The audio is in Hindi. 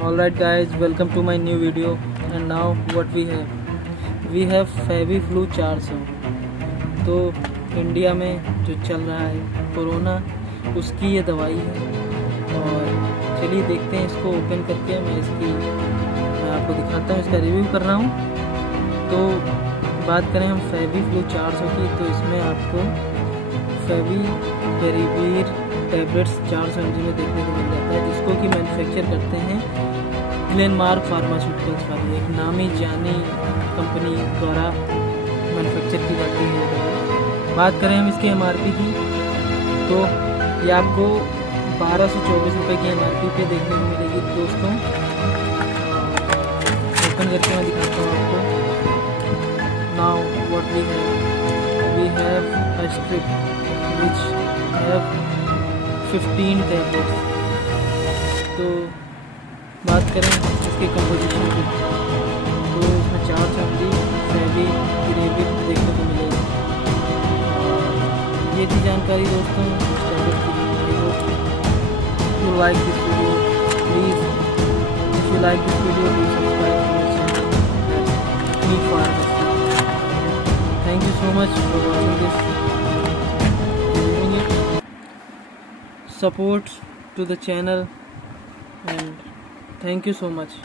Alright guys, welcome to my new video. And now what we have FeviFlu 400। तो इंडिया में जो चल रहा है कोरोना, उसकी ये दवाई है। और चलिए देखते हैं इसको ओपन करके। मैं आपको दिखाता हूँ, इसका रिव्यू कर रहा हूँ। तो बात करें हम FeviFlu 400 की, तो इसमें आपको फेविपिरावीर टैबलेट्स 400 mg में देखने को मिल जाता है, जिसको कि मैन्युफैक्चर करते हैं ग्लेनमार्क फार्मास्यूटिकल्स वाली, एक नामी जानी कंपनी द्वारा मैन्युफैक्चर की जाती है। बात करें हम इसके MRP की, तो ये आपको 12 से 24 रुपये की MRP पे देखने को मिलेगी दोस्तों। ओपन करके मैं दिखाता हूँ आपको। Now what we have a strip which have 15 tablets. तो बात करें इसके कंपोजिशन की, तो इसमें 400 mg फेविपिरावीर देखने को मिलेगी। ये थी जानकारी दोस्तों इस टैबलेट की। I hope you like this video. Please if you like this video please subscribe to my channel. Thank you so much for watching this. Support to the channel and thank you so much.